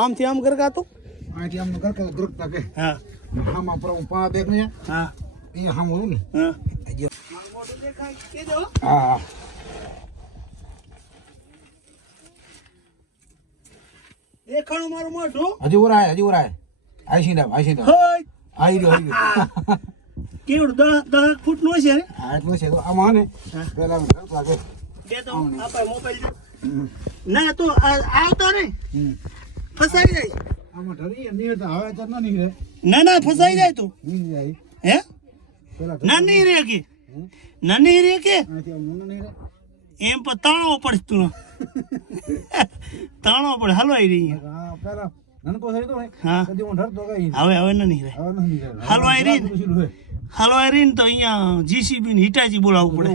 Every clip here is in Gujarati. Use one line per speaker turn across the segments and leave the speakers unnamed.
આમથી આમ ગરગાતું
આથી આમ ગરકા ગરકતા કે
હા.
આમાં પર પા બેગ ને
હા.
અહીંયા હા હું ને.
હા.
જો
મોટું દેખાય કેજો
હા. હા
દેખાણું મારું મોઢું.
હજી ઉરાય હજી ઉરાય. આઈ સીધા આઈ સીધા
હોય.
આઈ રહ્યો આઈ રહ્યો.
કેવડ દસ દસ ફૂટ નો છે ને?
હા એટલો છે. તો આમાં ને. પેલા ગરકા કે
દે તો આપા મોબાઈલ ના તો આવતો ને. ફસાઈ જાય.
આમાં ઢરી નીકળે તો હવે તો ન રે
ના ના ફસાઈ જાય તું.
નીકળી જાય.
હે? ના નહીં રે કે. ના નહીં રે કે? એમ પર તાણો પડે તું. તાણવો પડે હલવાઈ રહી
પેલા નનકો થઈ તો
હા.
કદી હું ડરતો કઈ
હવે હવે ન રે
હવે ન નીકળે.
હલવાઈ રહી ને.
પૂછ્યું હોય.
હલવાઈ રહી તો અહીંયા જીસીબી ને હિટાચી બોલાવવું પડે.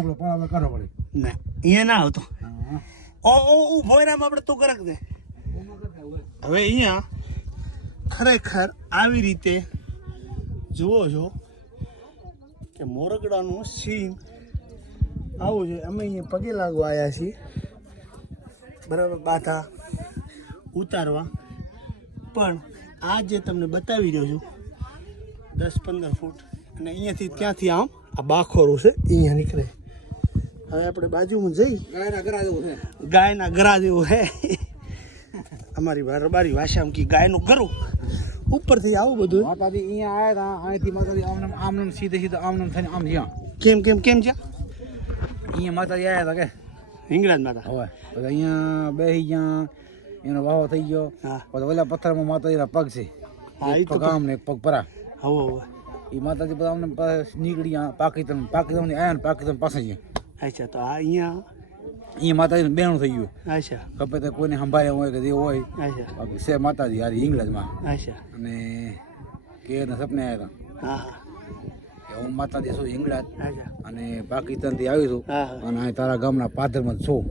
પડે
ના અહીંયા ના આવતો. ઓ ઓ ઊભો રામ આપણે તો કરક દે. હવે અહીંયા ખરેખર આવી રીતે જુઓ છો કે મોરગડાનું સીન આવું છે. અમે અહીંયા પગે લાગવા આવ્યા છીએ. બરાબર બાથા ઉતારવા. પણ આ જે તમને બતાવી રહ્યો છું દસ પંદર ફૂટ અને અહીંયાથી ત્યાંથી આમ આ બાખોરું છે અહીંયા નીકળે. હવે આપણે બાજુમાં જઈ
ગાયના ગરા જેવું છે.
ગાયના ગરા જેવું હે અમારી બારી ભાષામાં કી ગાયનું ગરું ઉપરથી આવું બધું.
માતાજી અહીંયા આયા તા અહીંથી માતાજી આમ નામ આમ નામ સીધે સીધે આમ નામ થઈને આમ જ્યાં.
કેમ કેમ કેમ છે
અહીંયા માતાજી આયા તા કે?
હિંગળાજ માતા.
હવે અહીંયા બેસી ગયા એનો વાવો થઈ ગયો.
હા.
પછી ઓલા પથ્થરમાં માતાજીના પગ છે. પગ આમ ને પગ પરા.
હવે હવે.
એ માતાજી બધા અમને નીકળી ગયા પાકિસ્તાન પાકિસ્તાન આયા ને પાકિસ્તાન પાસે ગયા
અચ્છા તો આ અહીંયા
અહીંયા માતાજી બેણું થઈ ગયું.
અચ્છા.
ખબર તો કોઈને સંભાળ્યા હોય કે જે હોય.
અચ્છા.
છે માતાજી હારી ઇંગ્લેન્ડમાં.
અચ્છા.
અને કે સપને આવ્યા
હા હા.
હતા હું માતાજી છું ઇંગ્લેન્ડ. અને પાકિસ્તાનથી આવી છું. અને અહીં તારા ગામના પાદરમાં જ છું.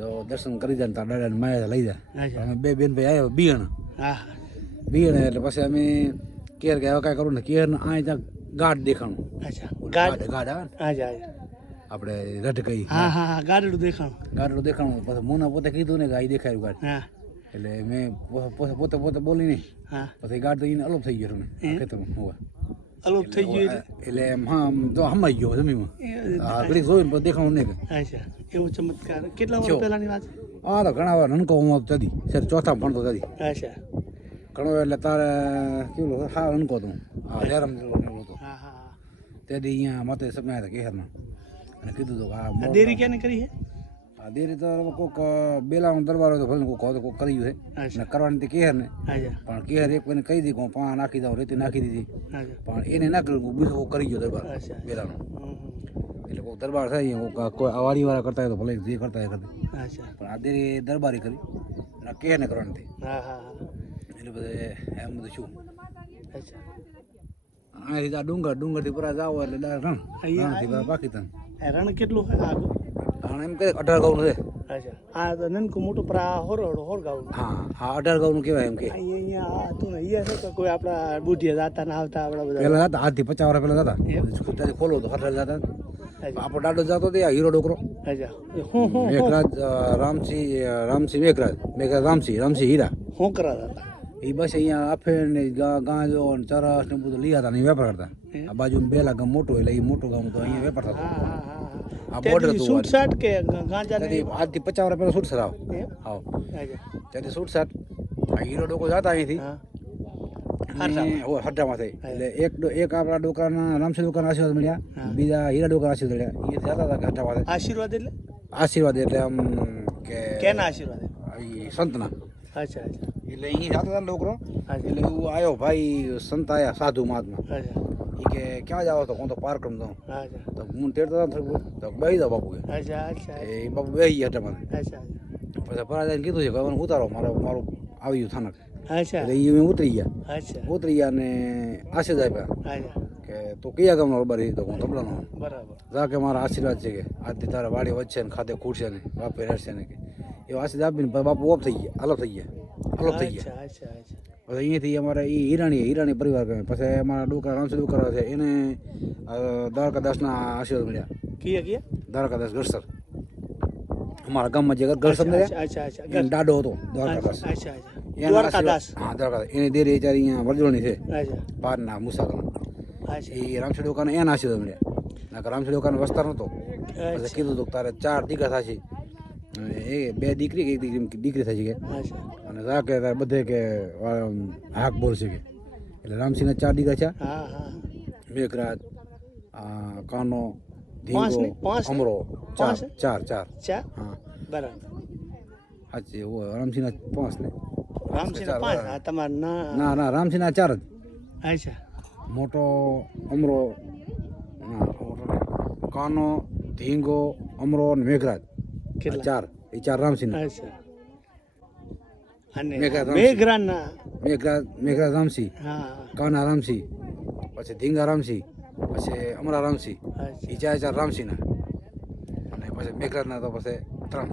તો દર્શન કરી જાય ને તારા દાદાને માયા લઈ જાય અમે બે બેન ભાઈ આવ્યા બિયણ. બિયણ એટલે પછી અમે કેર કે હવે કાંઈ કરું ને કેર ને અહીં ત્યાં ગાઢ દેખાણું.
ગાઢ?
ગાઢ આવે ને. આપણે રઢ કહી
હા હા હા ગાડડું દેખાણું.
ગાડડું દેખાણું. પછી મુના પોતે કીધું ને કે આ દેખાયું
ગાડ.
એટલે મેં પોતે પોતે પોતે બોલી નહીં
હા.
પછી ગાડ તો એને અલોપ થઈ ગયો
હે?
તમે ખેતરમાં હોવા.
અલોપ થઈ ગયો એટલે?
હા તો હમાઈ ગયો જમીનમાં. હા ઘડીક જોયું ને પછી દેખાણું નહીં
અચ્છા. એવું ચમત્કાર. કેટલા વર્ષ પહેલાની વાત?
આ તો ઘણા વાર નનકો હું તદી સર ચોથા ભણતો તદી
અચ્છા.
ઘણો એટલે તારે કેવું હા નનકો તું હા હતો.
હા હા હા.
તેથી અહીંયા માતે સપના હતા કેહરમાં. અને કીધું હતું કે આ
આ દેરી ક્યાંને કરી છે
આ દેરી તો કોઈક બેલાનો દરબાર હોય તો ભલે કોક હોય તો કોક કર્યું છે ને કરવાની તે કેહર ને. પણ કેહર એક કોઈને કહી કો પા નાખી દઉં રેતી નાખી દીધી. પણ એને ના કર્યું બીજો કોક કરી ગયો દરબાર બેલાનો. એટલે કોક દરબાર થાય કોઈ અવારી વાળા કરતા હોય તો ભલે જે કરતા હોય કરતી પણ આ દેરી દરબારી કરી કરવાની હતી
હા હા હા.
એટલે બધે એમ બધું શું?
અચ્છા.
રીતે આ ડુંગર ડુંગરથી પરા જાવ એટલે રણ પાકિસ્તાન
આ રણ કેટલું હોય આગળ
એમ કે અઢાર ગાઉનું છે.
આ તો નનકું મોટું પર આ હોરડ હોરગાવ
હા આ અઢાર ગાઉનું કહેવાય એમ કે.
અહીંયા હતું ને અહીંયા છે કોઈ આપણા બુઢિયા જાતા ના આવતા આપણા બધા?
પહેલા હતા આજથી પચાસ વર્ષ પહેલા હતા.
એમ?
ખોલો તો હઠ જતા આપણો દાદો જતો હતો હીરો ડોકરો. મેઘરાજ રામસિંહ રામસિંહ મેઘરાજ. મેઘરાજ રામસિંહ રામસિંહ હીરા.
હું કરા હતા
એ બસ અહીંયા આફેડ ને ગાંજો ને ચરસ ને બધું લઈ હતા ને વેપાર કરતા. આ બાજુ બેલા ગામ મોટું એટલે એ મોટું ગામ તો અહીંયા વેપાર થતો. આ border હતું
સૂટ શર્ટ કે ગાંજા ને
આજથી પચાસ વર્ષ પહેલા સૂટ સરાવ આવો. ત્યાંથી સૂટ શર્ટ આ હીરો ડોકો જતા અહીંથી.
હા.
અને હોય હટ્ટામાં થઈ. એટલે એક એક આપણા ડોકરાના રામસિંહ ડોકરાના આશીર્વાદ મળ્યા. બીજા હીરા ડોકરા આશીર્વાદ મળ્યા. એ જતા હતા કે હટ્ટામાં
આશીર્વાદ એટલે?
આશીર્વાદ એટલે આમ કે
કેના આશીર્વાદ?
સંતના.
અચ્છા અચ્છા.
એટલે અહીં જતો હતા ને ડોકરો એટલે હું આવ્યો ભાઈ સંત આયા સાધુ મહાત્મા. એ કે ક્યાં જાવ તો હું તો પાર્કમ જાઉં તો હું તેડતો હતો તો બેહી જાઓ બાપુ એ બાપુ બે ગયા મને
અચ્છા
પછી પરાજાને કીધું છે કે ઉતારો મારો મારું આવી ગયું થાનક એટલે એ ઉતરી ગયા. ઉતરી ગયા અને આશીર્વાદ આપ્યા. કે તું કયા ગામનો રબારી તો હું તબલાનો
બરાબર.
જા કે મારા આશીર્વાદ છે કે. આજથી તારા વાડી વધશે ને ખાતે ખૂટશે ને બાપે રહેશે ને કે. એવો આશીર્વાદ આપીને બાપુ ઓફ થઈ ગયા અલગ થઈ ગયા અલગ થઈ ગયા. પછી અહીંયાથી અમારે એ હિરાણી હિરાણી પરિવાર ગમે. પછી અમારા ડોકરા રામસી ડોકરા છે એને દ્વારકા દાસના આશીર્વાદ મળ્યા.
કિયા કિયા?
દ્વારકાદાસ ગરસર અમારા ગામમાં જે
અચ્છા
એને દાડો હતો
દ્વારકા
દાસ. હા દ્વારકાદાસ એની દેરી વિચારી અહીંયા વરજોણી છે. પારના મુસાફર એ રામસી ડોકાને એના આશીર્વાદ મળ્યા. રામસી ડોકાનો વસ્તાર નહોતો કીધું હતું તારે ચાર દીકરા થશે. એ બે દીકરી કે એક દીકરી દીકરી થશે કે.
અચ્છા.
અને રા કે તારે બધે કે આમ હાક બોલશે કે. એટલે રામસિંહના ચાર દીકરા છે.
હા હા.
મેઘરાજ આ કાનો
પાંચ ને?
ધીંગો
પાંચ ને?
અમરો ચાર
પાંચ? ને?
ચાર. ચાર?
ચા
હા.
બરાબર.
સાચી ઓ રામસિંહના પાંચ ને
રામસિંહ
ચાર,
પાંચ?
બરાબર.
હા તમારે ના
ના ના રામસિંહના ચાર જ.
અચ્છા.
મોટો અમરો ના મોટો નહીં. કાનો ધીંગો અમરો અને મેઘરાજ. આ
કેટલા?
ચાર. એ ચાર રામસિંહના.
અચ્છા. અને
મેઘરાજ રામસિંહ.
મેઘરાના
મેઘરાજ મેઘરાજ રામસિંહ.
હા.
કાના રામસિંહ. પછી ધીંગા રામસિંહ. પછી અમરા રામસિંહ. એ ચાર ચાર રામસિંહના. અને પછી મેઘરાજના તો પછી ત્રણ.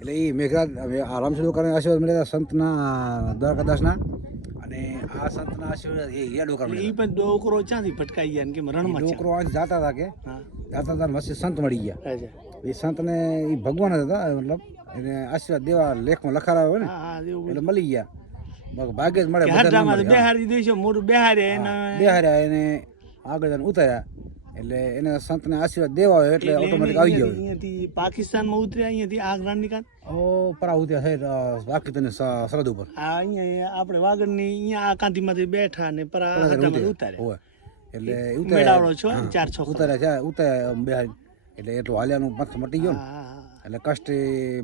એટલે એ મેઘરાજ આ રામસિંહ ડોકારને આશીર્વાદ મળ્યા સંતના દ્વારકાદાસના. અને આ સંતના આશીર્વાદ એ હીરા ડોકાર
ઈ પણ ડોકરો ક્યાંથી ભટકાઈ ગયા? કે રણમાં
ડોકરો આજ જાતા હતા કે? જાતા હતા ને સંત મળી ગયા. એ સંતને એ ભગવાન જ હતા મતલબ એને આશીર્વાદ દેવા લેખમાં લખાડા હોય ને એટલે મળી ગયા. ભાગ્ય જ મળે.
બેહારી દેશો મોટું બેહારે એને
બેહાર્યા એને આગળ ઉતાર્યા. એટલે એને સંતને આશીર્વાદ દેવા હોય એટલે ઓટોમેટિક આવી ગયો.
અહીંયાથી પાકિસ્તાનમાં ઉતર્યા અહીંયાથી આગ્રાની નિકાલ
ઓ પરા ઉતર્યા થઈ બાકી તને સરહદ ઉપર.
આ અહીંયા આપણે વાગડની અહીંયા આ કાંતિમાંથી બેઠા ને પર હાથામાંથી
હોય એટલે
ઉતાર્યા. છો ચાર છ
ઉતાર્યા છે ઉતાર્યા બેહારી એટલે એટલું હાલ્યાનું મત મટી ગયો ને. એટલે કષ્ટ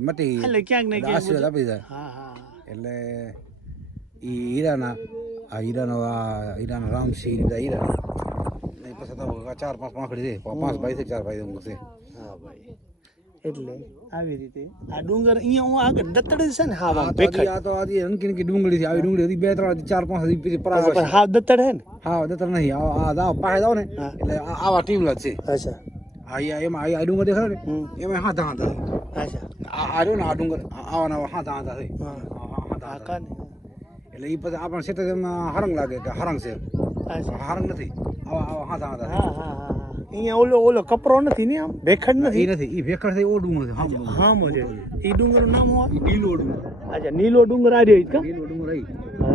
મટી
એટલે ક્યાંક ને ક્યાંક
આશીર્વાદ આપી જાય.
હા હા
એટલે ઈ હીરાના આ હીરાનો આ હીરાના રામસિંહ ને બધા હીરા એ પછી હોગા ચાર પાંચ પાંખડી છે. પાંચ ભાઈ છે ચાર ભાઈ હું છે.
હા ભાઈ. એટલે આવી રીતે આ ડુંગર અહીંયા હું આગળ દત્તડે છે ને હા
આ
વાહ
તો આ તો આજી હલકી ડુંગળી છે. આવી ડુંગળી હતી બે ત્રણ ચાર પાંચ હતી, પછી પરા
પણ હા દત્તડ હે ને?
હા નહીં. આ આ દાવ પાસે જાવ ને. એટલે આ- આવા ટીમલા જ છે.
અચ્છા.
આ એમાં આ- ડુંગર દેખાડો ને? એમાં હાથા હાથા છે.
અચ્છા.
આ આ રહ્યો ને આ ડુંગર. આ- હા ને આવા થઈ
હા.
હાથા
આ
એટલે એ પછી આપણને સેટે હરંગ લાગે કે હરંગ છે. હરંગ નથી. આવા આવા
અહીંયા ઓલો ઓલો કપરો નથી ને આમ? ભેખડ નથી?
નથી એ ભેખડ છે ઓ ડુંગર છે હા
હા મોજે એ ડુંગરનું નામ શું
નીલો ડુંગર.
અચ્છા નીલો ડુંગર આ રહ્યો કા?
નીલો ડુંગર અહીં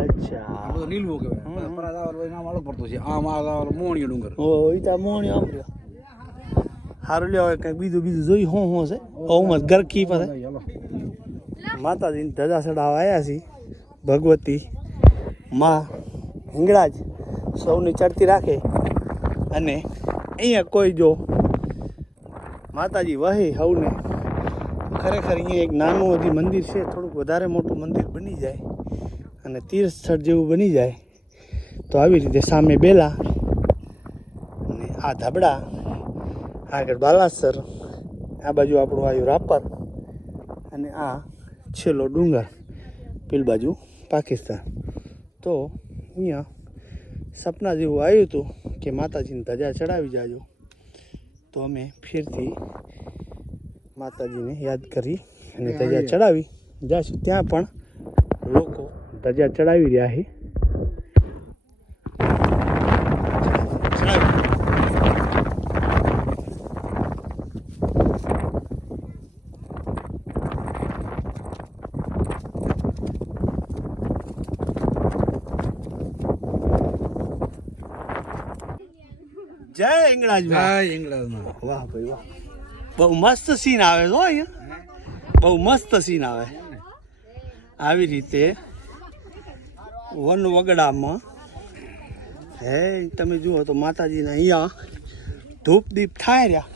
અચ્છા.
આ તો નીલવો કહેવાય. પરા દાવર નામ અલગ પડતું છે. આમ આ દાવર મોણિયો ડુંગર.
ઓ ઈ તા આમ રહ્યો. હારું લ્યો કંઈક બીજું બીજું જોઈ હું હું છે? ઓમત ગરકી પાસે માતાજીની ધજા ચડાવવા આવ્યા છીએ. ભગવતી માં હિંગળાજ. સૌની ચડતી રાખે. અને અહીંયા કોઈ જો માતાજી વહે સૌને ખરેખર અહીંયા એક નાનું હજી મંદિર છે, થોડુંક વધારે મોટું મંદિર બની જાય અને તીર્થ સ્થળ જેવું બની જાય. તો આવી રીતે સામે બેલા અને આ ધાબળા આગળ બાલાસર, આ બાજુ આપણું આવ્યું રાપર અને આ છેલ્લો ડુંગર, પેલ બાજુ પાકિસ્તાન. તો અહીંયા સપના જેવું આવ્યું હતું કે માતાજીને ધજા ચડાવી જાજો. તો અમે ફેરથી માતાજીને યાદ કરી અને ધજા ચડાવી. જાશું. ત્યાં પણ લોકો ધજા ચડાવી રહ્યા છે ચડાવી. જય ઇંગળાજમાં.
જય ઇંગ્લેન્ડમાં
વાહ ભાઈ વાહ. બહુ મસ્ત સીન આવે છે અહીંયા. બહુ મસ્ત સીન આવે. આવી રીતે વન વગડામાં. હે તમે જુઓ તો માતાજીના અહીંયા ધૂપ દીપ થાય રહ્યા.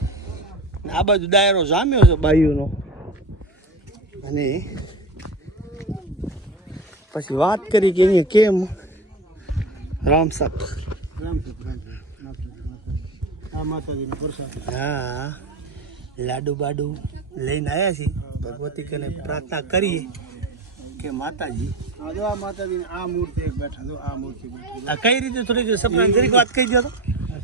આ બાજુ ડાયરો જામ્યો છે બાયુનો. અને પછી વાત કરી કે અહીંયા કેમ? રામસક
આ માતાજીનો પ્રસાદ.
હા. લાડુ બાડુ લઈને આવ્યા છીએ. ભગવતી કને પ્રાર્થના કરીએ કે માતાજી.
આ જો આ માતાજીની આ મૂર્તિ એક બેઠા જો આ મૂર્તિ
આ કઈ રીતે થોડીક સપના જરીક વાત કહી દો તો.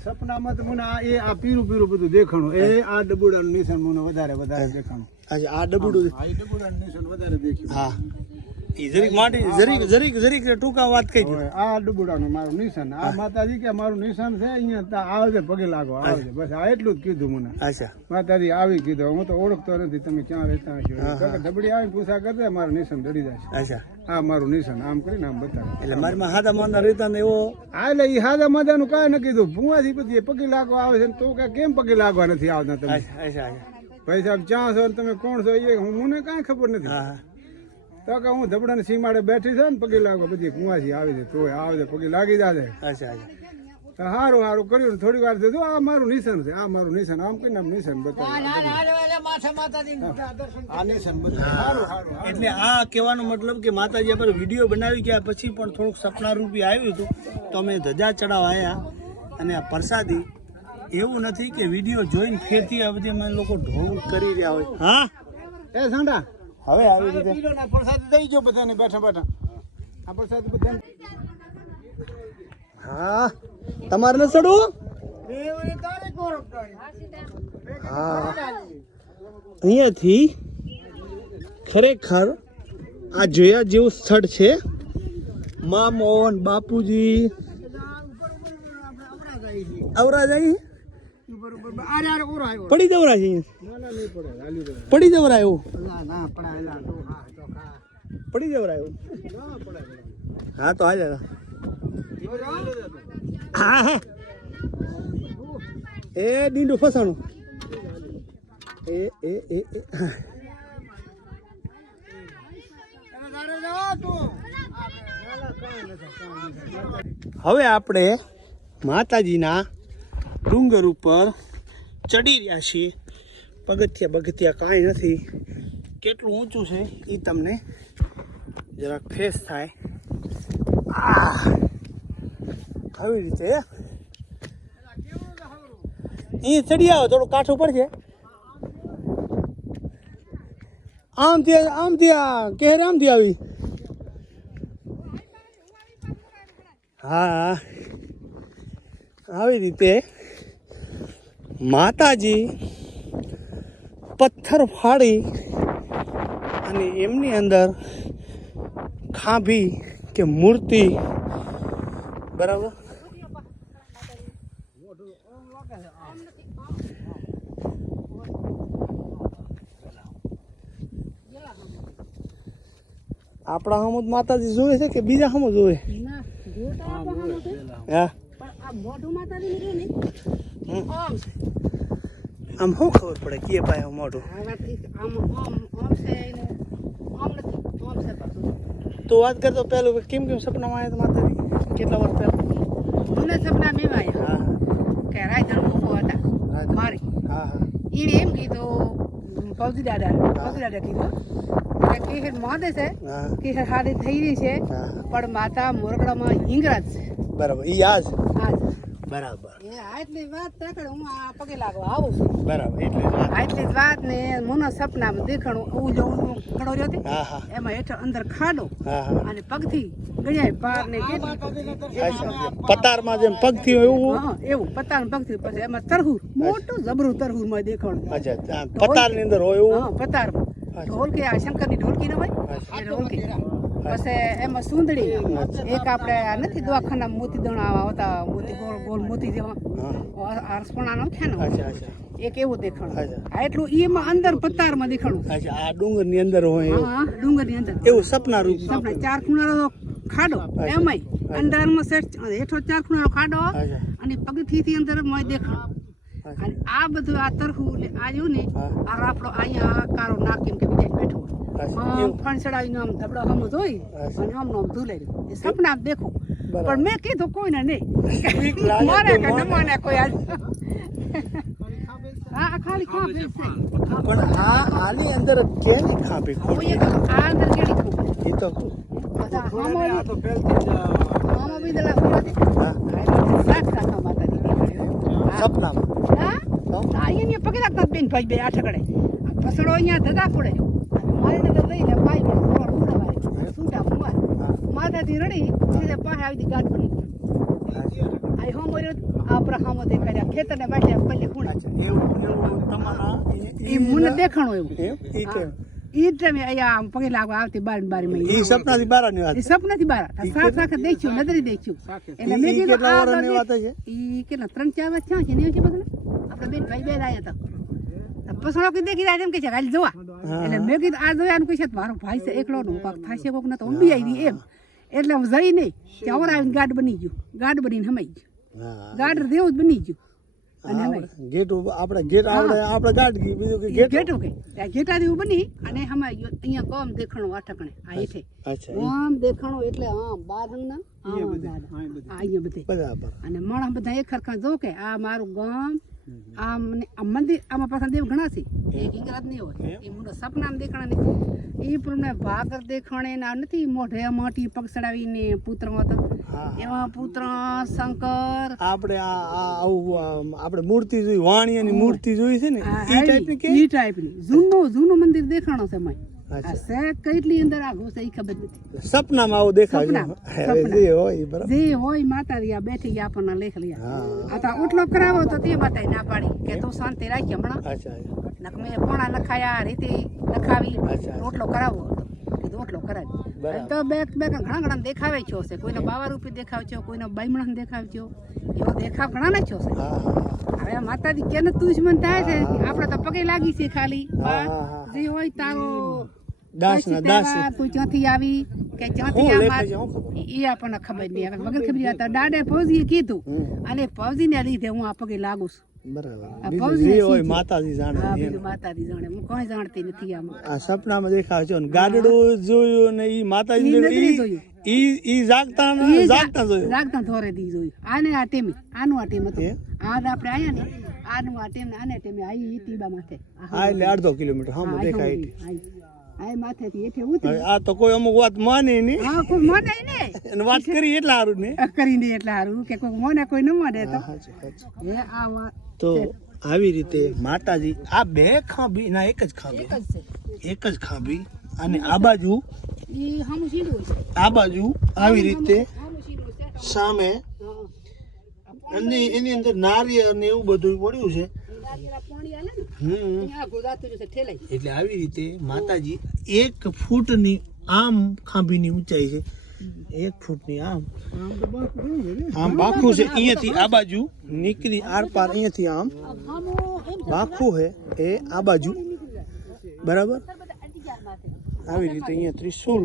સપનામાં તો મને આ એ આ પીરું પીરું બધું દેખાણું. એ આ ડબુડાનું નિશાન મને વધારે વધારે દેખાણું.
આજે આ ડબડું
આ ડબુડાનું નિશાન વધારે દેખ્યું.
હા. જરીક માટી જરીક જરીક જરીક ટૂંકા વાત કહી દો
હવે આ ડુબુડાનું મારું નિશાન. આ માતાજી કે મારું નિશાન છે અહીંયા આવજે પગે લાગો આવજે. બસ આ એટલું જ કીધું મને.
અચ્છા.
માતાજી આવી કીધું. હું તો ઓળખતો નથી તમે ક્યાં રહેતા તો કે આવીને પૂછા કરતા મારું નિશાન જશે
અચ્છા.
આ મારું નિશાન આમ કરીને આમ બતાવે.
એટલે મારી માં હાથા માંદા રહેતા ને એવો
એટલે ઈ હાદા માજાનું કાંઈ ન કીધું. ભૂવાથી પછી પગે લાગવા આવે છે તો કે કેમ પગે લાગવા નથી આવતા તમે? ભાઈ સાહેબ ક્યાં છો તમે કોણ છો એ હું મને કાંઈ ખબર નથી.
હા હા.
તો કે હું ધબડાની સીમાડે બેઠી છે ને પગે લાગો પછી કુંવાસી આવી છે તોય આવે છે પગે લાગી
જાય અચ્છા
તો સારું સારું કર્યું ને થોડી વાર થયું. આ મારું નિશાન છે આ મારું નિશાન આમ કહીને આમ નિશાન બતાવ્યું. આ નિશાન બતાવ્યું. સારું સારું
એટલે આ કહેવાનો મતલબ કે માતાજી આપણે વીડિયો બનાવી ગયા પછી પણ થોડુંક સપના રૂપી આવ્યું હતું. તો અમે ધજા ચડાવવા આવ્યા અને આ પ્રસાદી એવું નથી કે વીડિયો જોઈને ફેરથી આ બધી અમે લોકો ઢોંગ કરી રહ્યા હોય. હા?
એ સાંડા
હવે આવી રીતે.
પ્રસાદ દઈ ગયો બધાને બેઠા બેઠા. આ પ્રસાદ બધાને
હા તમારે ન ચડવું? હા અહીંયાથી ખરેખર આ જોયા જેવું સ્થળ છે. મા મોહન બાપુજી. અવરાજ જાય પડી જવરા છે પડી. જવરા એવું? પડી જવરા એવું? હા તો હાલ હા હા. એ ડીંડું ફસાણું. એ એ એ એ. હવે આપણે માતાજીના ડુંગર ઉપર ચડી રહ્યા છીએ. પગથિયા પગથિયા કાંઈ નથી. કેટલું ઊંચું છે એ તમને જરાક ફેસ થાય. આવી રીતે એ ચડી આવો, થોડું કાઠું પડશે. આમથી આમથી, આ કેરે આમથી આવી. હા. આવી રીતે માતાજી પથ્થર ફાડી અને એમની અંદર ખાંભી કે મૂર્તિ. બરાબર? આપણા હમ માતાજી જોવે છે કે બીજા હમ જોવે. હા.
મોઢું માતાજી આમ
શું ખબર પડે કે પાય આમ
છે
તો વાત કરતો પેલું કેમ કેમ સપનામાં આવ્યા હતા માતાજી? કેટલા વર્ષ પહેલા?
મને સપના મેં આવ્યા
હા
કે રાયધણ ઊભો હતા. મારી.
હા હા.
એને એમ કીધું ફૌજી દાદા ફૌજી દાદા કીધું કે મોદે છે
હા.
કેહર થઈ રહી છે પણ માતા મોરગડામાં હિંગરાજ છે.
બરાબર. ઈ આજ બરાબર.
એ આટલી વાત તકડ હું આ પગે લાગવા આવું છું.
બરાબર એટલે વાત.
આટલી જ વાત ને મને સપનામાં દેખાણું આવું જવું ખડો રહ્યો હતી
હા હા.
એમાં હેઠળ અંદર ખાડો
હા હા.
અને પગથી ગણ્યા પાર ને.
પતારમાં જેમ પગથી હોય એવું?
હા એવું પતાર પગથી પછી એમાં તરહુર મોટું જબરું તરહુરમાં દેખાણું.
અચ્છા પતારની અંદર હોય એવું?
હા પતાર ઢોલકી આ શંકરની ઢોલકી ન હોય ઢોલકી. પછી એમાં સુંદડી એક આપણે આ નથી દવાખાના મોતી દણા હતા મોતી ગોળ ગોળ મોતી જેવા. આરસપણા નો છે ને એક એવું દેખાણું. આ એટલું એમાં અંદર પતારમાં દેખાણું.
આ આ ડુંગરની અંદર હોય
હા ડુંગર ડુંગરની અંદર.
એવું સપના રૂપ
સપના. ચાર ખૂણાનો ખાડો એમાંય. અંદરમાં સેટ હેઠો ચાર ખૂણાનો ખાડો
અને
અને પગથીથી અંદર મોય દેખાડો અને આ બધું આ તરફ ને આ ને આ આપણો અહીંયા કારો નાખીને કે બીજા બેઠો
એવું.
આમ ધબડો હમ જોઈ
અચ્છા.
અને આમ આમ ધૂલે એ સપના દેખું. પણ મેં કીધું કોઈને નહીં. મારે
તો
કે
મને.
ન મને કોઈ આજ. આ ખાલી છે
પણ આ આની અંદર કેની ખાંભી ખોટી?
આ અંદર કેડી ખૂબ
એ તો
તો જ
હા.
માતાજી
સપનામાં.
હા? આ અહીંયા પગે લાગતા બેન ભાઈ બે આઠ કડે ફસડો અહીંયા ધગા પડે તો લે પાઈ રોડ ઉડાવાય. સુટા મુવા માતાજી રડી સીધે પાસે આવી દી ગાંઠ બની આ હોમ વર્યો આપણા હામો દેખાડ્યા ખેતરને બાટે પલ્લે ખૂણે
એવું એવું તમારા
એ મને દેખાણો એવું.
એમ? એ કે
ઈ ટાઈમે અહીંયા આમ પગે લાગવા આવતી બાર બાર
એ
મહિને
સપનાથી બારાની વાત
એ સપનાથી બાર. સાત સાખ દેખ્યું નજરે દેખ્યું. એટલે મેં કીધું આ
વર્ષની વાત છે?
ઈ કેટલા ત્રણ ચાર વર્ષ થયા છે ને એવું છે બગલે આપણે બેન ભાઈ બેન આયા હતા. કઈ દેખી જાય એમ કે છે હાલ જોવા. એટલે મેં કીધું આ જોયા કહી છે મારો ભાઈ છે એકલો નો પાક થશે કોક ને તો ઊંબી આવી એમ. એટલે હું જઈ નહીં. કે આવીને ગાઢ બની ગયું. ગાઢ બનીને હમાઈ ગયું. ગાઢ જેવું જ બની ગયું. અને
ગેટ આપણે ગેટ આપણે આપણે ગાઢ ગઈ બીજું કે ગેટ
ગેટો કે ગેટા જેવું બની અને હમાઈ અહીંયા ગોમ દેખાણો આઠકણે આ હેઠે. ગોમ દેખાણો એટલે આમ બાર રંગના આ અહીંયા બધે. અને માણસ બધા એક ખરખા જો કે આ મારું ગામ આમ મંદિર આમાં પાછા દેવ ઘણા છે. એક ઇંગરાજ નહીં હોય. એ મોટો સપનામ દેખાણા નહીં. એ પ્રમાણે ભાગર દેખાણે ના નથી મોઢે માટી પગ ચડાવીને પુત્ર હતા. એમાં પુત્ર શંકર.
આપણે આવું આપણે મૂર્તિ જોઈ વાણિયાની મૂર્તિ જોઈ છે ને? એ ટાઈપની
ટાઈપની જૂનું જૂનું મંદિર દેખાણો છે છે કેટલી અંદર આ ઘૂસે ખબર નથી.
સપનામાં આવું દેખાય
સપનામાં,
હવે
સપનામાં.
જે હોય બરાબર.
જે હોય માતાજી આ બેઠી ગયા આપણને લેખ લ્યા. આ તો કરાવો તો તે માતા ના પાડી કે તું શાંતિ રાખી હમણાં.
અચ્છા
મેં પોણા લખાયા રીતે લખાવી. રોટલો કરાવવો કીધું રોટલો કરાવી. તો બે બે ઘણા ઘણા દેખાવે છો છે કોઈનો બાવા રૂપી દેખાવ છો કોઈનો બાઈમણ દેખાવ છો. એવો દેખાવ ઘણા ના છો છે હવે માતાજી જ મન થાય છે? આપણે તો પગે લાગી છે ખાલી. જે હોય તારો.
દાસ ના દાસ.
તહેવાર, તું આવી કે? એ આપણને ખબર નહીં. હવે વગર ખબર હતા દાડે ફૌજીએ કીધું અને ફૌજીને લીધે હું આ પગે લાગુ છું. કોઈ આને
અડધો કિલોમીટર. હા
હા,
દેખાય
માથેથી હેઠે ઉતરી.
આ તો કોઈ અમુક વાત માને નહીં.
હા કોઈ મને
અને વાત કરી એટલે સારું ને.
કરીને એટલે સારું કે કોઈ મને કોઈ ન મળે તો.
હાચું, હાચું.
હે આ વાત
તો આવી રીતે માતાજી આ બે ખાંભી ના એક જ ખાંભી.
એક જ છે.
એક જ ખાંભી અને આ બાજુ આ બાજુ આવી રીતે સામે
હા.
એની અંદર નારિયેળ ને એવું બધું પડ્યું છે. એટલે આવી રીતે માતાજી એક ફૂટની આમ ખાંભીની ઊંચાઈ છે. એક ફૂટની આમ. આમ બાખું છે અહીંયાથી આ બાજુ. નીકળી આર પાર અહીંયાથી આમ. બાખું છે એ આ બાજુ. બરાબર? આવી રીતે અહીંયા ત્રિશુલ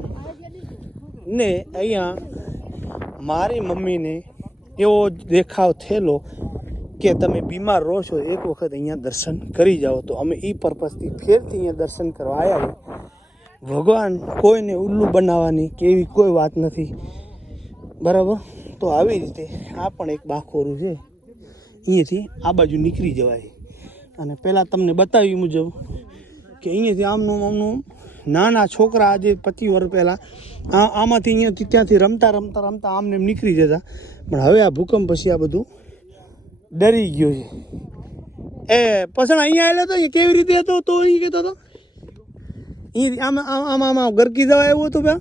ને અહીંયા મારી મમ્મીને એવો દેખાવ થયેલો કે તમે બીમાર રહો છો, એક વખત અહીંયા દર્શન કરી જાઓ. તો અમે એ પર્પઝથી ફેરથી અહીંયા દર્શન કરવા આવ્યા ભગવાન કોઈને ઉલ્લુ બનાવવાની કે એવી કોઈ વાત નથી. બરાબર? તો આવી રીતે આ પણ એક બાખોરું છે. અહીંયાથી આ બાજુ નીકળી જવાય. અને પહેલાં તમને બતાવ્યું મુજબ કે અહીંયાથી આમનું આમનું નાના છોકરા આજે પચીસ વર્ષ પહેલાં આ આમાંથી અહીંયાથી ત્યાંથી રમતા રમતા રમતા આમને એમ નીકળી જતા. પણ હવે આ ભૂકંપ પછી આ બધું ડરી ગયો છે. એ પછી અહીંયા આવેલો તો કેવી રીતે હતો? તો અહીં કહેતો હતો અહીં આમાં આમ આમ આમ આમ ગરકી જવા આવ્યો હતો પેલા?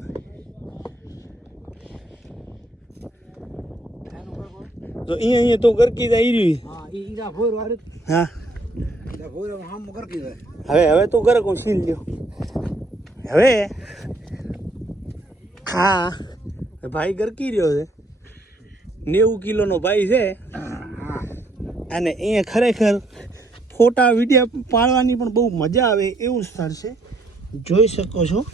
તો અહીંયા અહીંયા તો ગરકી જાય રહ્યું.
હા ઈ ઈરા ભોર વાળું
હા.
ઈરા ભોર હામ ગરકી કીધું
હવે હવે તું ગરકો સીન લ્યો? હવે? હા. ભાઈ ગરકી રહ્યો છે. નેવું કિલોનો ભાઈ છે. અને અહીંયા ખરેખર ફોટા વિડીયા પાડવાની પણ બહુ મજા આવે એવું સ્થળ છે. જોઈ શકો છો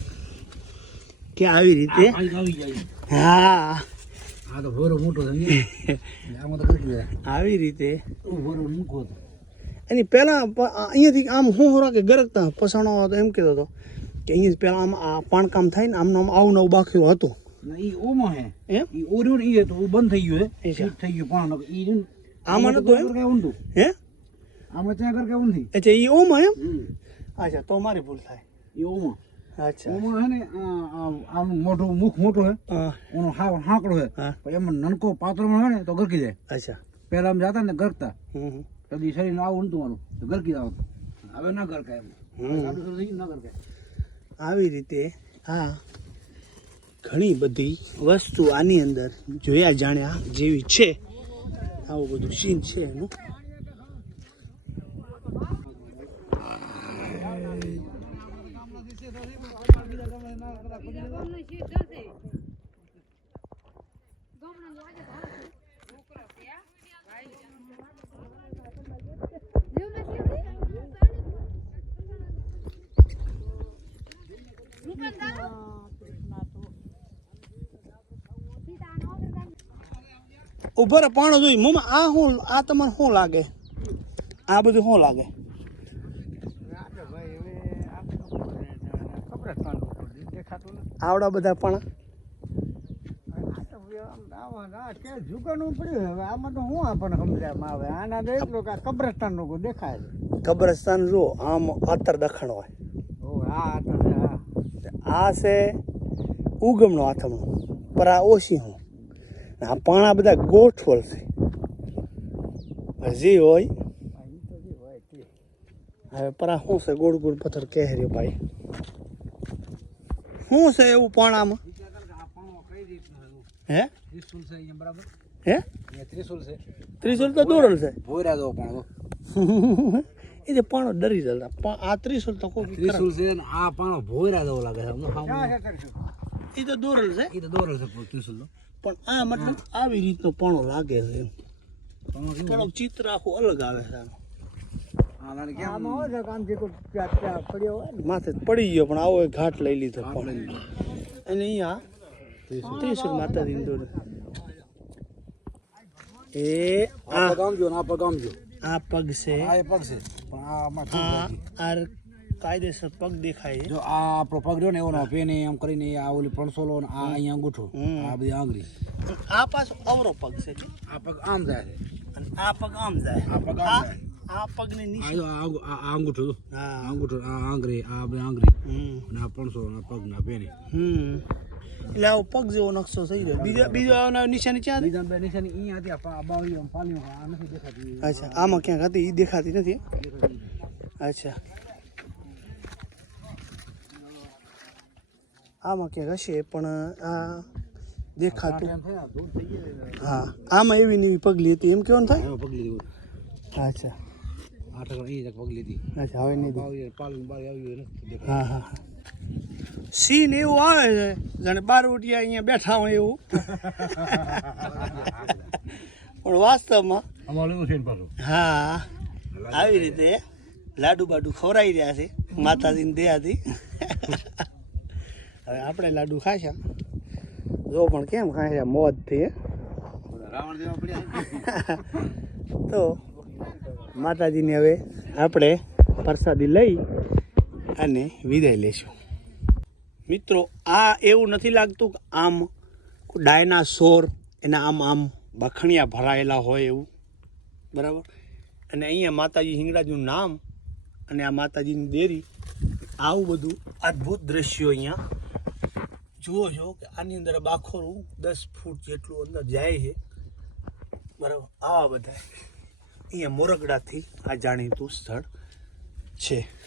કે આવી રીતે
આવી
હા.
તો મોટો કીધું
આવી રીતે. એની પહેલાં અહીંયાથી આમ હું હોરા કે ગરકતા પસાણો હતો એમ કહેતો હતો કે અહીંયા પહેલાં આમ આ પાણકામ થાય ને આમનો આમ આવું નવું બાકી હતું.
એ ઓમાં હે. ઈ ઓર્યો ને એ તો બંધ થઈ ગયું હે.
એ.
થઈ ગયું પણ. ઈ
નતું
ત્યાં કર કે ઊંધી?
અચ્છા એ ઓમાં એમ? અચ્છા તો મારી ભૂલ થાય.
ઓમાં.
અચ્છા.
ઓમાં હે ને આમ મોઢું મુખ મોટું હે. ઓનો હાવ હાંકડો હે. એમાં નનકો પાત્રમાં હોય ને તો ગરકી જાય.
અચ્છા.
પહેલા આમ જાતા ને ગરકતા. કદી શરીર આવું ઊંધું મારું તો ગરકી જાવ હવે ના ગરકાય એમ. ના ગરકાય.
આવી રીતે હા ઘણી બધી વસ્તુ આની અંદર જોયા જાણ્યા જેવી છે. આવું બધું સીન છે એનું. ઊભો રે પાણો જોઈ. મમ્મા, આ શું આ તમને શું લાગે? આ બધું શું લાગે? આવડા બધા પણ.
કબ્રસ્તાન
જો આમ આતર દખણ હોય.
આ છે
ઉગમનો આથમણો પર આ ઓછી હું. આ પાણા બધા ગોઠવલ છે. હજી હોય, હવે પર શું છે ગોળ ગોળ પથ્થર કહે રહ્યો ભાઈ? શું છે એવું પાણામાં? હે? હે?
ત્રિશુલ
તો દોરલ છે. એ જે પાણો ડરી જતા. આ ત્રિશુલ તો કોઈ
છે આ પાણો ભોયરા દો લાગે છે.
એ તો દોરલ છે.
એ તો દોરેલ છે ત્રિશુલ
પણ આ મતલબ આવી રીતનો પાણો લાગે છે?
પણ
ચિત્ર આખું અલગ આવે છે માથે પડી ગયો પણ આવો ઘાટ લઈ લીધો. પણ અને અહીંયા ત્રિશુલ માતાજીની દોરે. એ
આ પગ આમ જો ને આ પગ આમ જો.
આ પગ છે.
આ પગ છે. પણ આ
આ કાયદેસર પગ દેખાય
જો આ આપણો પગ રહ્યો ને એવો નોપે પેને એમ કરીને આ ઓલી પણસોલો ને આ અહીંયા અંગૂઠો. આ બધી આંગળી.
આ પાછો અવરો પગ છે
આ પગ આમ જાય છે.
અને આ પગ આમ જાય.
આ પગ આમ
આ
જાય.
આ પગની નીચે.
આ અંગુ- આ આ અંગૂઠો આ
હા
અંગૂઠો આ આંગળી આ આંગળી.
હમ.
અને આ પણસો આ પગ ના પેને
હમ. એટલે આવો પગ જેવો નકશો થઈ જાય બીજા બીજો નિશાની ક્યાં
બીજા બે નિશાની અહીંયા હતી આ પા- આમ પાલીઓ આ નથી દેખાતી.
અચ્છા આમાં ક્યાંક હતી એ દેખાતી નથી. અચ્છા. આમાં ક્યાંક હશે પણ આ દેખાતું. હા આમાં એવી નવી પગલી હતી એમ કેવું થાય?
પગલી
અચ્છા. સીન એવું આવે છે જાણે બારવટિયા અહીંયા બેઠા હોય એવું. પણ વાસ્તવમાં હા આવી રીતે લાડુ બાડુ ખવરાઈ રહ્યા છે માતાજીની દયાથી. હવે આપણે લાડુ ખાશા. જો પણ કેમ ખાશા મોજથી
રાવણ
તો માતાજીને હવે આપણે પ્રસાદી લઈ અને વિદાય લેશું. મિત્રો આ એવું નથી લાગતું કે આમ ડાયનાસોર એના આમ આમ બખણિયા ભરાયેલા હોય એવું. બરાબર? અને અહીંયા માતાજી હિંગળાજીનું નામ અને આ માતાજીની દેરી આવું બધું અદ્ભુત દ્રશ્યો અહીંયા જુઓ છો કે આની અંદર બાખોરું દસ ફૂટ જેટલું અંદર જાય છે. બરાબર? આવા બધા. અહીંયા મોરગડાથી આ જાણીતું સ્થળ છે.